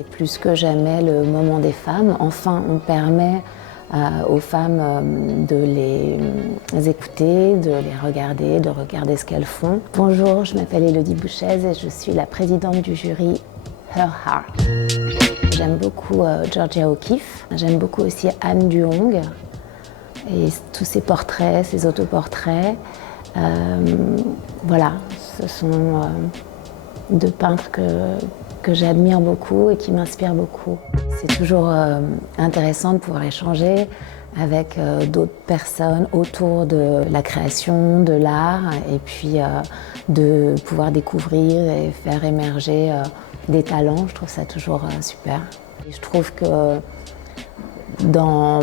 C'est plus que jamais le moment des femmes. Enfin, on permet aux femmes de les écouter, de les regarder, de regarder ce qu'elles font. Bonjour, je m'appelle Élodie Bouchez et je suis la présidente du jury Her Heart. J'aime beaucoup Georgia O'Keeffe. J'aime beaucoup aussi Anne Duong et tous ses portraits, ses autoportraits. Voilà, ce sont deux peintres que j'admire beaucoup et qui m'inspirent beaucoup. C'est toujours intéressant de pouvoir échanger avec d'autres personnes autour de la création, de l'art, et puis de pouvoir découvrir et faire émerger des talents. Je trouve ça toujours super. Et je trouve que dans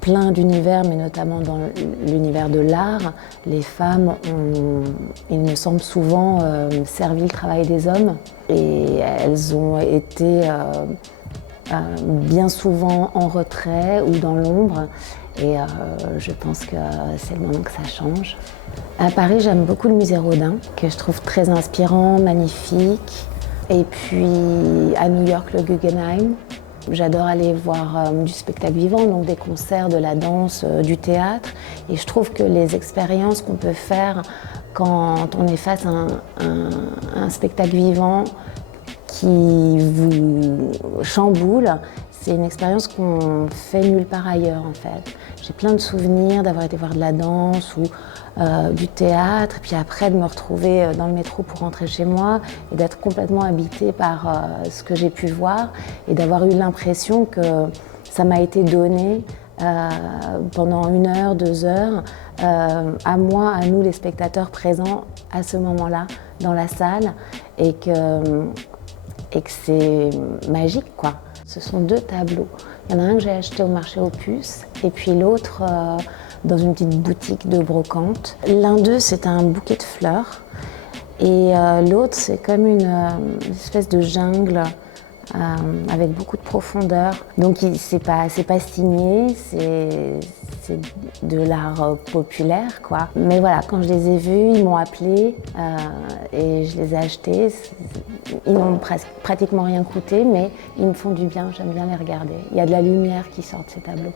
plein d'univers, mais notamment dans l'univers de l'art, les femmes il me semble, souvent servi le travail des hommes. Et elles ont été bien souvent en retrait ou dans l'ombre. Et je pense que c'est le moment que ça change. À Paris, j'aime beaucoup le musée Rodin, que je trouve très inspirant, magnifique. Et puis à New York, le Guggenheim. J'adore aller voir du spectacle vivant, donc des concerts, de la danse, du théâtre. Et je trouve que les expériences qu'on peut faire quand on est face à un spectacle vivant qui vous chamboule, c'est une expérience qu'on fait nulle part ailleurs en fait. J'ai plein de souvenirs d'avoir été voir de la danse ou du théâtre, et puis après de me retrouver dans le métro pour rentrer chez moi et d'être complètement habitée par ce que j'ai pu voir et d'avoir eu l'impression que ça m'a été donné pendant 1 heure, 2 heures, à moi, à nous les spectateurs présents à ce moment-là dans la salle, et que c'est magique quoi. Ce sont 2 tableaux. Il y en a un que j'ai acheté au marché aux puces et puis l'autre dans une petite boutique de brocante. L'un d'eux, c'est un bouquet de fleurs et l'autre, c'est comme une espèce de jungle avec beaucoup de profondeur. Donc c'est pas signé, c'est de l'art populaire quoi. Mais voilà, quand je les ai vus, ils m'ont appelé et je les ai achetés. Ils n'ont pratiquement rien coûté, mais ils me font du bien, j'aime bien les regarder. Il y a de la lumière qui sort de ces tableaux.